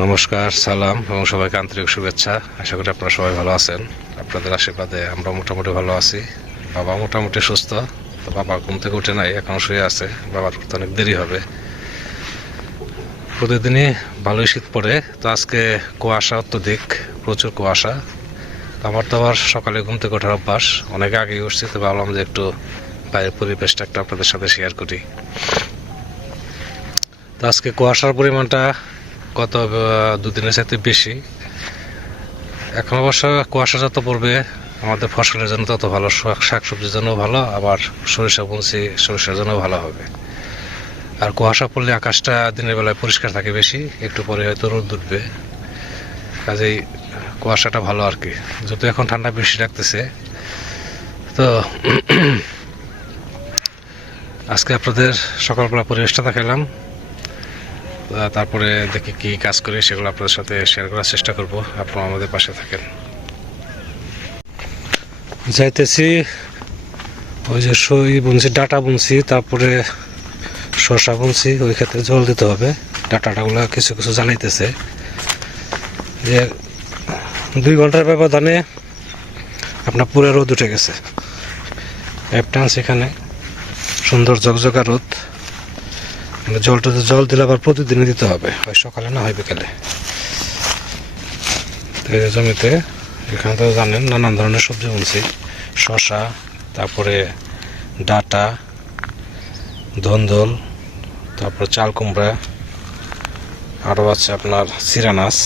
নমস্কার, সালাম এবং সবাইকে আন্তরিক শুভেচ্ছা। আশা করি আপনারা সবাই ভালো আছেন। আপনাদের আশীর্বাদে আমরা মোটামুটি ভালো আছি। বাবা মোটামুটি সুস্থ। তো বাবা ঘুম থেকে উঠে নাই, এখন শুয়ে আছে। বাবার উঠতে অনেক দেরি হবে। প্রতিদিনই ভালোই শীত পড়ে। তো আজকে কুয়াশা অত্যধিক, প্রচুর কুয়াশা। আমার তো আবার সকালে ঘুম থেকে ওঠার অভ্যাস। অনেক আগেই উঠছি তো ভাবলাম যে একটু বাইরের পরিবেশটা একটু আপনাদের সাথে শেয়ার করি। তো আজকে কুয়াশার পরিমাণটা গত দুদিনের সাথে বেশি। এখন অবশ্য কুয়াশা যত পড়বে, আমাদের ফসলের জন্য তত ভালো, শাক- শাকসবজির জন্য ভালো, আবার সরিষা বুনছি, সরিষার জন্য ভালো হবে। আর কুয়াশা পড়লে আকাশটা দিনের বেলায় পরিষ্কার থাকে বেশি, একটু পরে হয়তো রোদ উঠবে। কাজেই কুয়াশাটা ভালো আর কি। যদিও এখন ঠান্ডা বেশি লাগতেছে, তো আজকে আপনাদের সকালবেলা পরিবেশটা দেখালাম তারপরে দেখি কি কাজ করি, সেগুলো আপনাদের সাথে শেয়ার করার চেষ্টা করব। আপনারা আমাদের পাশে থাকেন। যাইতেছি, ওই যে সই বুনছি, ডাটা বুনছি, তারপরে শসা বুনছি, ওই ক্ষেত্রে জল দিতে হবে। ডাটাটাগুলো কিছু কিছু জ্বালাইতেছে। যে দুই ঘণ্টার ব্যবধানে আপনার পুরো রোদ উঠে গেছে। অ্যাপটান্স এখানে সুন্দর জকজকা রোদ। মানে জলটা জল দিলে আবার প্রতিদিনই দিতে হবে। হয় সকালে না হয় বিকালে। তো জমিতে, এখানে তো জানেন নানান ধরনের সবজি বুনছি। শশা তারপরে ডাটা, ধন্দল, তারপর চাল কুমড়া আরও আছে আপনার সিরানাস।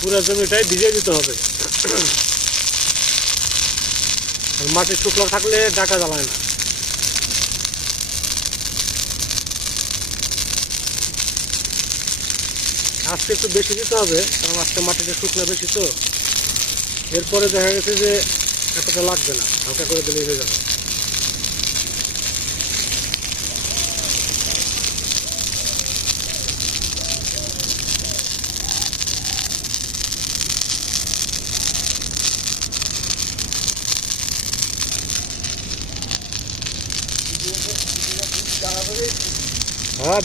পুরো জমিটাই ভিজিয়ে দিতে হবে। আর মাটি শুকনো থাকলে ডাটা জ্বালায় না। আজকে একটু বেশি দিতে হবে, কারণ আজকে মাটিটা শুকনো বেশি তো। এরপরে দেখা গেছে যে এতটা লাগবে না, হালকা করে দিলেই হয়ে যাবে।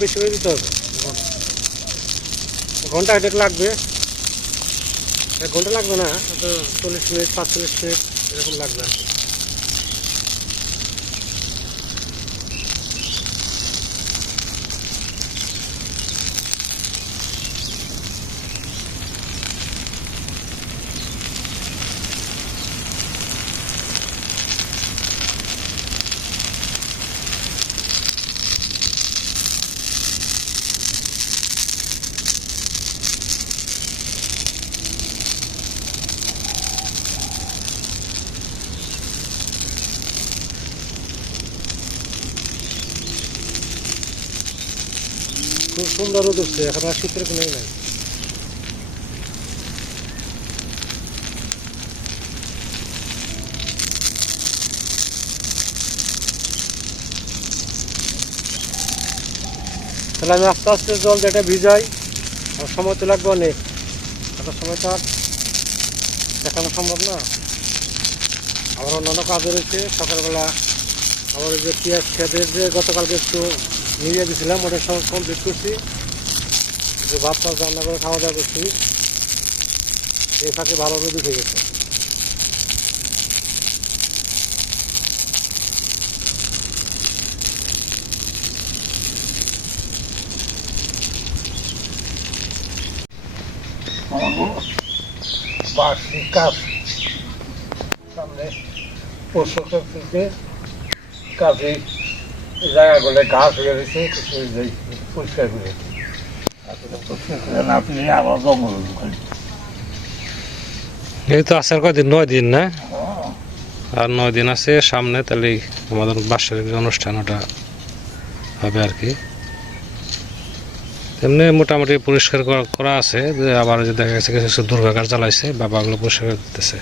বেশি করে দিতে হবে। ঘণ্টা এটা লাগবে। এক ঘণ্টা লাগবে না? চল্লিশ মিনিট, পাঁচচল্লিশ মিনিট এরকম লাগবে খুব সুন্দর রোদ উঠছে এখন আর শীতের কোনো নাই। তাহলে আমি আস্তে আস্তে জল যেটা ভিজাই, আর সময় তো লাগবে অনেক। এত সময় তো আর দেখানো সম্ভব না। আবার অন্যান্য কাজ রয়েছে, সকালবেলা আবার যে পেঁয়াজ খেতের যে গতকালকে একটু নিয়ে দিয়েছিলাম ওটা সব কমপ্লিট করছি। যে ভাত টাত রান্না করে খাওয়া দাওয়া করছি। এই ফাঁকে ভালো রোদ গেছে। কাজ। সামনে পশু কাজে জায়গাগুলো ঘাস হয়ে গেছে কিছু এই পরিষ্কার করে আপনি আবার জঙ্গল এই তো আসার কয়দিন নয় দিন না? আর নয় দিন আছে সামনে তাহলে আমাদের বার্ষিক অনুষ্ঠান ওটা হবে আর কি। এমনি মোটামুটি পরিষ্কার করা- করা আছে যে আবার যে দেখা গেছে কিছু কিছু দুর্গাকার জ্বালাইছে বাবাগুলো পরিষ্কার করে দিতেছে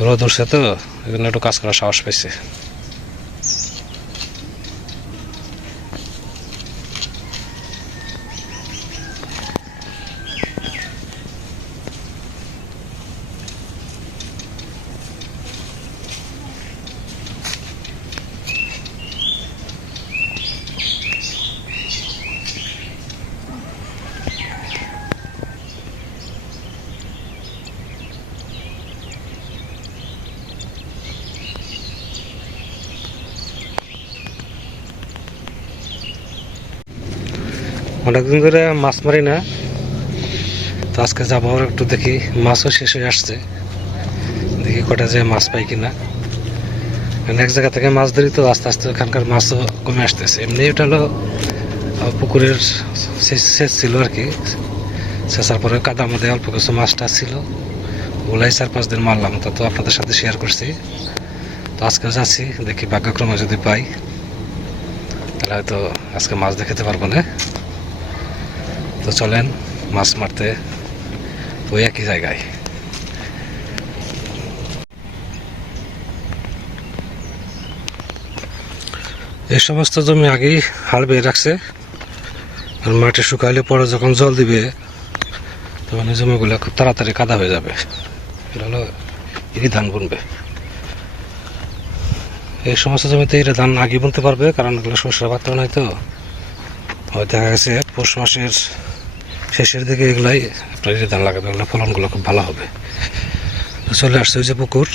রোদ উঠছে তো এই জন্য একটু কাজ করার সাহস পাইছে। অনেকদিন ধরে মাছ মারি না। তো আজকে যাব একটু দেখি, মাছও শেষ হয়ে আসছে। দেখি কটা যে মাছ পাই কিনা। এক জায়গা থেকে মাছ ধরি তো আস্তে আস্তে ওখানকার মাছও কমে আসতেছে। এমনি ওটা হলো পুকুরের শেষ ছিল আর কি। শেষার পরে কাদা মধ্যে অল্প কিছু মাছটা ছিল। ওগুলাই চার পাঁচ দিন মারলাম, তা তো আপনাদের সাথে শেয়ার করছি। তো আজকেও যাচ্ছি, দেখি ভাগ্যক্রমে যদি পাই, তাহলে হয়তো আজকে মাছ দেখাতে পারব না। তো চলেন মাছ মারতে ওই একই জায়গায়। এই সমস্ত জমি আগেই হাল বেয়ে রাখছে আর মাটি শুকাইলে পরে যখন জল দিবে, তখন এই জমিগুলো খুব তাড়াতাড়ি কাদা হয়ে যাবে। এটা হলো ইরি ধান বুনবে। এই সমস্ত জমিতে এটা ধান আগে বুনতে পারবে, কারণ এগুলো শস্যের পাত্র নয় তো। দেখা গেছে পৌষ মাসের শেষের দিকে এগুলাই আপনার ধান লাগাবে, এগুলো ফলনগুলো খুব ভালো হবে। চলে আসছে ওই যে পুকুর।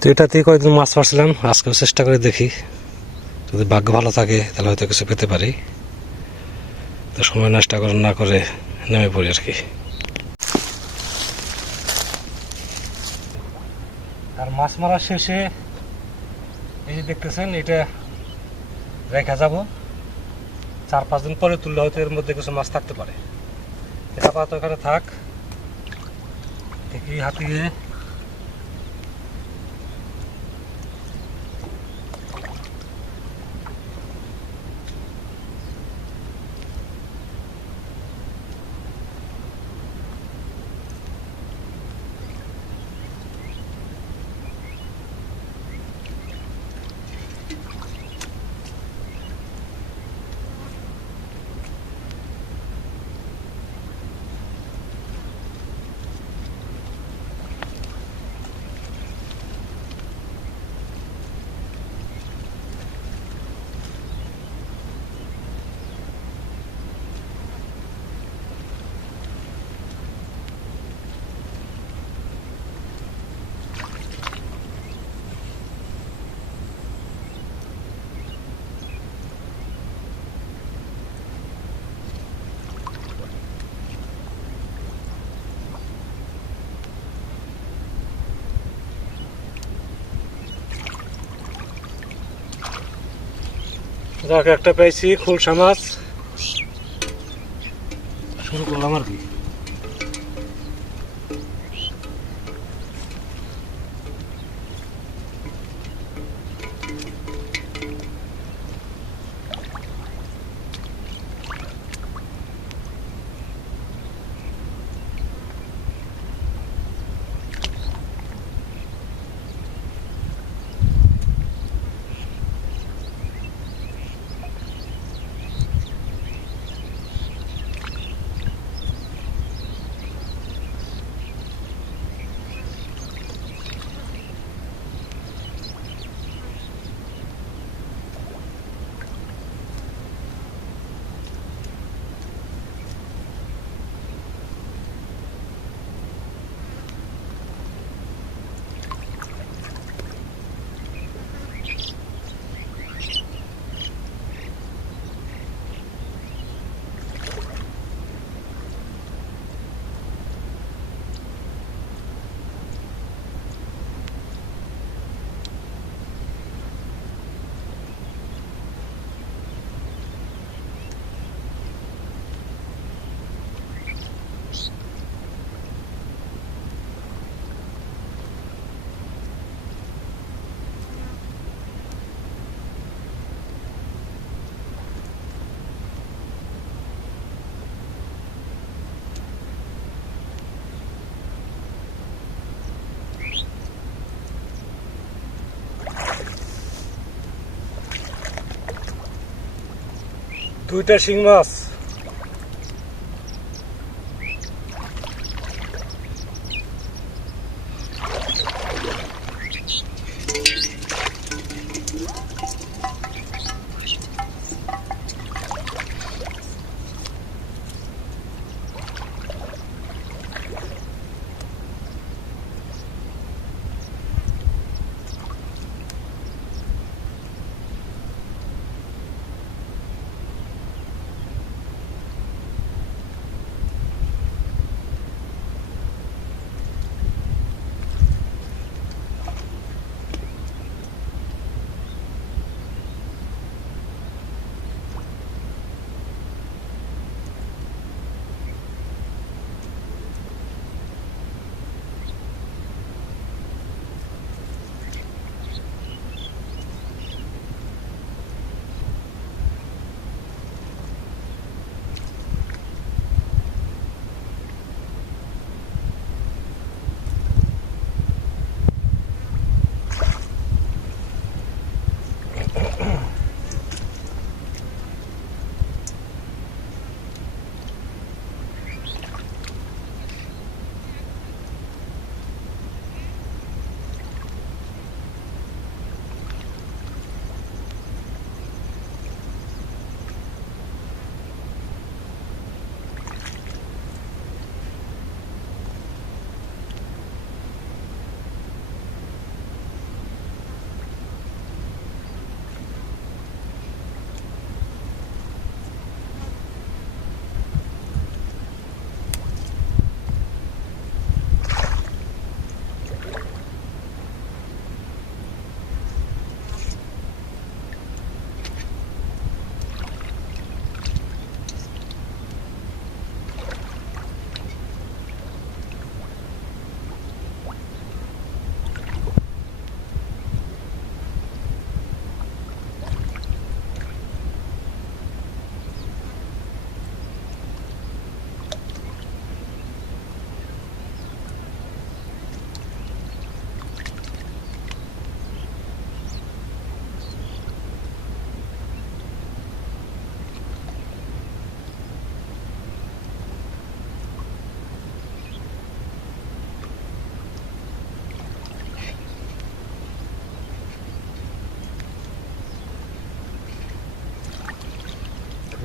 তো এটাতেই কয়েকদিন মাছ পাচ্ছিলাম আজকেও চেষ্টা করে দেখি। যদি ভাগ্য ভালো থাকে, তাহলে হয়তো কিছু পেতে পারি। তো সময় নষ্ট করে, না করে নেমে পড়ি আর কি। আর মাছ মারার শেষে এই যে দেখতেছেন, এটা রেখা যাব। চার, পাঁচ দিন পরে তুললে হয়তো এর মধ্যে কিছু মাছ থাকতে পারে। এটা আপাতত এখানে থাক। দেখি হাতিয়ে যাক একটা পেয়েছি খোলসা মাছ। トゥータシングマ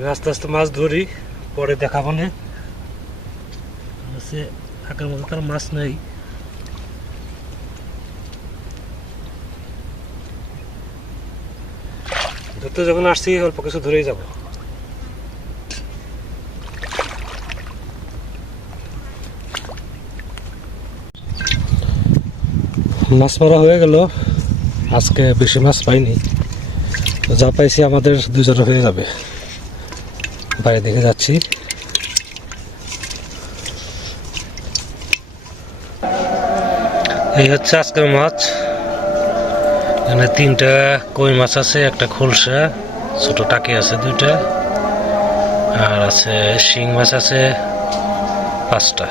আস্তে আস্তে মাছ ধরি, পরে দেখাবো না। আগের মতো তার মাছ নেই। ধরতে যখন আসছি, অল্প কিছু ধরেই যাব। মাছ মারা হয়ে গেল। আজকে বেশি মাছ পাইনি। যা পাইছি আমাদের দুজনে হয়ে যাবে। বাইরে দেখে যাচ্ছি। এই হচ্ছে আজকের মাছ। এখানে তিনটা কই মাছ আছে, একটা খোলসা, ছোট টাকি আছে দুইটা, আর আছে শিং মাছ আছে পাঁচটা,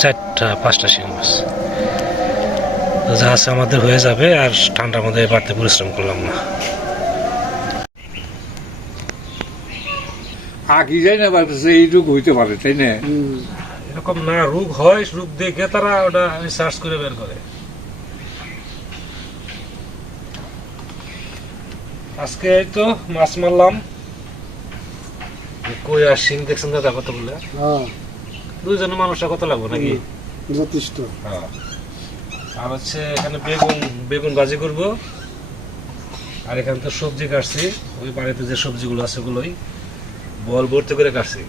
চারটা, পাঁচটা শিং মাছ। যা আছে আমাদের হয়ে যাবে, আর ঠান্ডার মধ্যে বাড়তে পরিশ্রম করলাম না। আঁকি যায় না ভাবতেছে এইটুকু হইতে পারে তাই না? এরকম না রোগ হয় রোগ দেখে তারা ওটা রিসার্চ করে বের করে। আজকে এই তো মাছ মারলাম। কই আর শিং দেখছেন দাদা কতগুলো? হ্যাঁ। দুইজনে মানুষটা কত লাগবে নাকি? যথেষ্ট। হ্যাঁ। আর হচ্ছে এখানে বেগুন বেগুন ভাজি করব। আর এখানে তো সবজি কাটছি ওই বাড়িতে যে সবজিগুলো আছে ওগুলোই। বল ভর্তি করে কাটছি।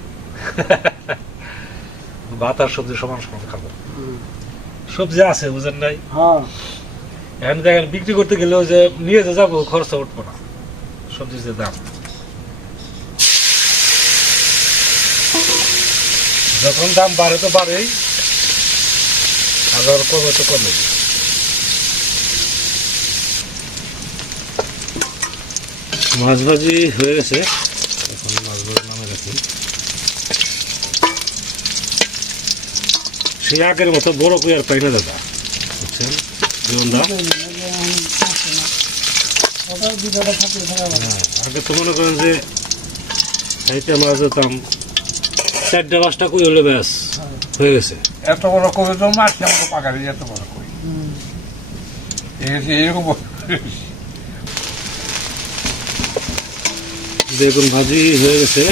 ভাত আর সবজি সমান সমান খাব। সবজি আছে বুঝেন নাই? হ্যাঁ। এখন দেখেন বিক্রি করতে গেলেও যে নিয়ে যে যাব খরচা উঠবো না। সবজির যে দাম। যখন দাম বাড়ে তো বাড়েই আবার কমে তো কমে। মাছ ভাজি হয়ে গেছে এখন মাছ ভাজি নামে রাখি আগের মতো বড় কই আর পাই না দাদা। বুঝছেন? জীবনদা হ্যাঁ, আগে তো মনে করেন যে খাইতে মাছ যেতাম চারটা পাঁচটা কই হলে ব্যাস হয়ে গেছে। এত বড় করে তো মাছ আমাকে পাকারি এত বড় কই? এইরকম বেগুন ভাজি হয়ে গেছে।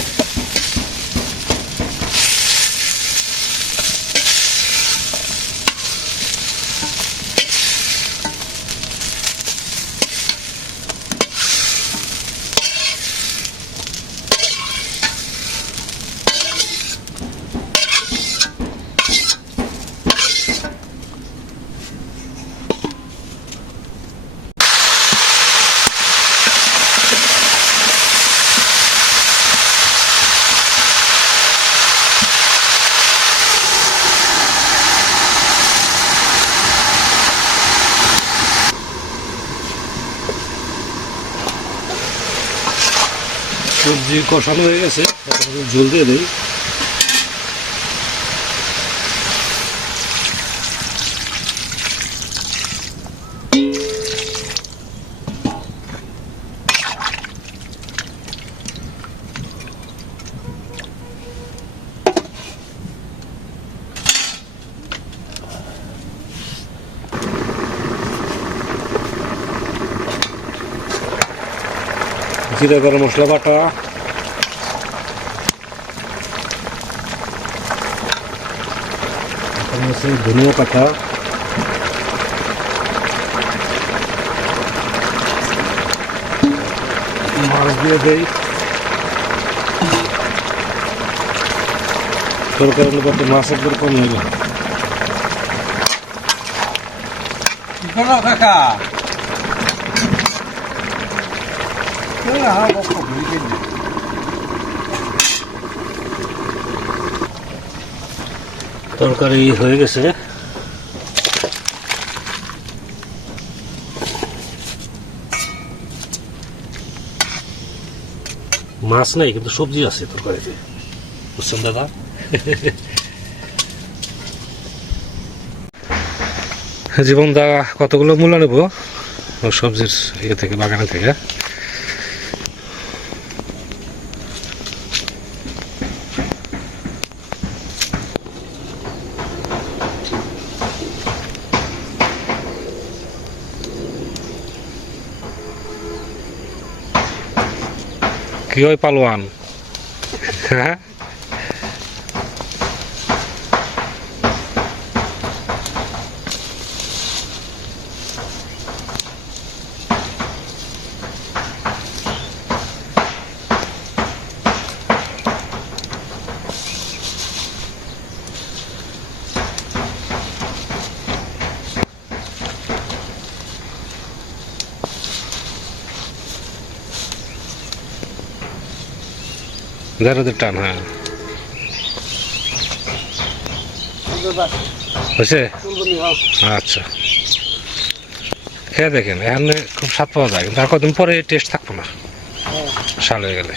সবজি কষানো হয়ে গেছে। ঝোল দিয়ে দিই। জিরা গরম মশলা বাটা। ধনিয়া পাতা। মাছ দিয়ে দেই। তরকারি অনুপাতে মাছ একবার কমে গেল কি তরকারি হয়ে গেছে মাছ নাই কিন্তু সবজি আছে তরকারিতে বুঝছেন দাদা জীবন দা কতগুলো মূল্য নেব সবজির ইয়ে থেকে বাগানে থেকে হিরয় পালোয়ান হ্যাঁ দেড় টান হ্যাঁ। হয়েছে? আচ্ছা। খেয়ে দেখেন এখানে খুব স্বাদ পাওয়া যায় কিন্তু আর কদিন পরে টেস্ট থাকব না। সাল হয়ে গেলে।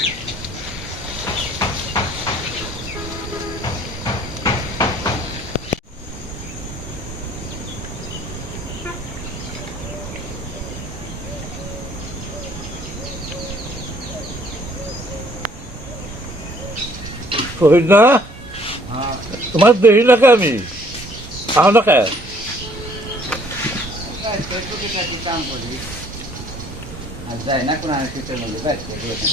শহীদ না? তোমার দেরি না আমি। আহ না খায়।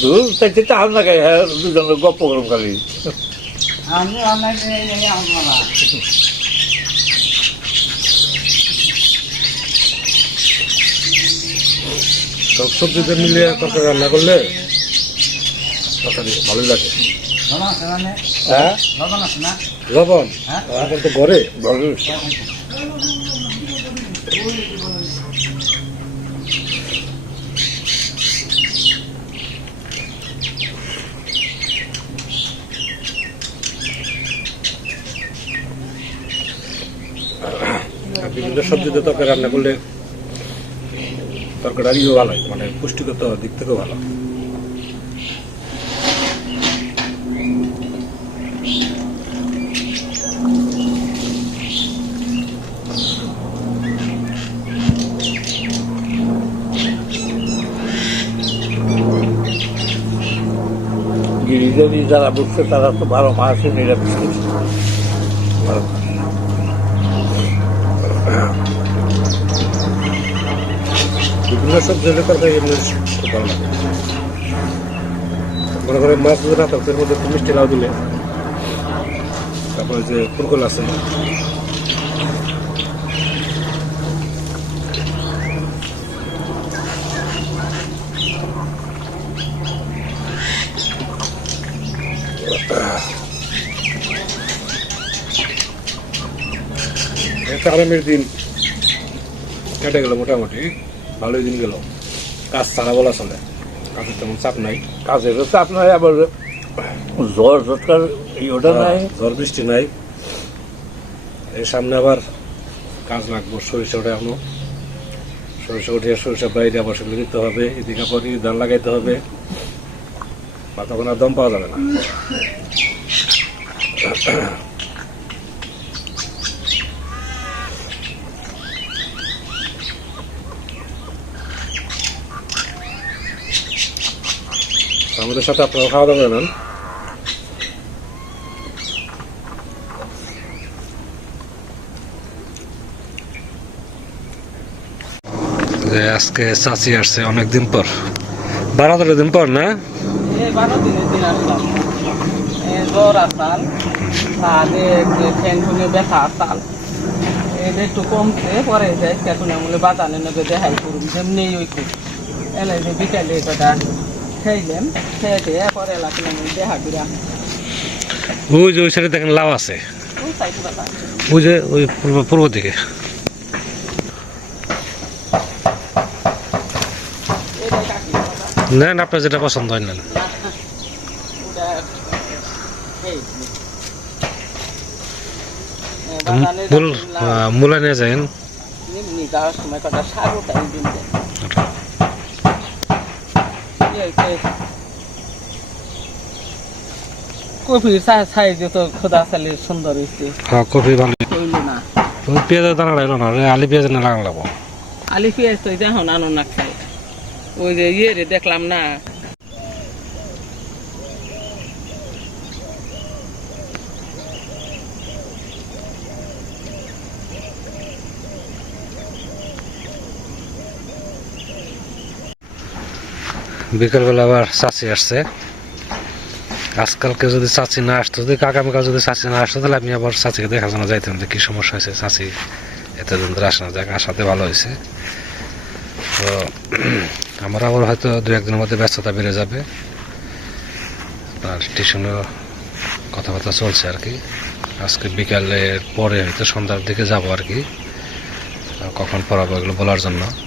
দূর তাইতে চাল না খায় হ্যাঁ সব সবজিতে মিলিয়ে তরকারি রান্না করলে ভালোই লাগে। হ্যাঁ? লবণ এখন তো ঘরে। ভালো আর বিভিন্ন সবজিতে তরকারি রান্না করলে তরকারিও ভালো হয় মানে পুষ্টিগত দিক থেকেও ভালো গিরিজারি যারা বুঝছে, তারা তো ভালো মাসে নিরামিষ খেয়েছে। বিভিন্ন সবজি হলে তরকারি এমনি খুব ভালো মনে করে মাছ যদি না মধ্যে মিষ্টি লাউ দিলে, তারপরে যে ফুলকল আছে একটা আরামের দিন কেটে গেল মোটামুটি ভালোই দিন গেল। কাজ ছাড়া বলা চলে। কাজের তেমন চাপ নাই। কাজেরও চাপ নাই আবার জ্বর ঝটকার ওটা নাই। ঝড় বৃষ্টি নাই। এর সামনে আবার কাজ লাগবো সরিষা ওঠে এখনও সরিষা উঠে সরিষা বাইরে আবার সেগুলো দিতে হবে এদিকে আবার ধান লাগাইতে হবে। বা তখন আর দম পাওয়া যাবে না। আমাদের সাথে আপনারা খাওয়া দাওয়া নেন। যে আজকে চাচি আসছে অনেকদিন পর। বারো তেরো দিন পর না? একটু কমছে পরে নেবে দেখাই করুন যেমনি ওই বিকালে কটা খেয়ে পরে করে ওই যে ওই সাইডে দেখেন লাউ আছে। ওই যে ওই পূর্ব দিকে। নেন আপনার যেটা পছন্দ হয় নেন। মূল নিয়ে যাবেন সময় কটা সারও টাইম দিন। সাইজ তো খোদা চালি সুন্দর হয়েছে হ্যাঁ কফি ভালো। না। ওই পেঁয়াজের দানা লাগল না আলি পেঁয়াজ না লাগানো লাগবো? আলি পেঁয়াজ তো না খাই ওই যে ইয়ে রে দেখলাম না বিকেলবেলা আবার চাষি আসছে। আজকালকে যদি চাচি না আসতো, যদি আগামীকাল যদি চাচি না আসতো, তাহলে আমি আবার চাচিকে দেখার জন্য যাইতাম যে কি সমস্যা হয়েছে চাচি। এতদিন ধরে আসে না, যাক আসাতে ভালো হয়েছে। তো আমার আবার হয়তো দু একদিনের মধ্যে ব্যস্ততা বেড়ে যাবে। আর টিউশনও কথাবার্তা চলছে আর কি। আজকে বিকালের পরে হয়তো সন্ধ্যার দিকে যাব আর কি। কখন পড়াবো এগুলো বলার জন্য।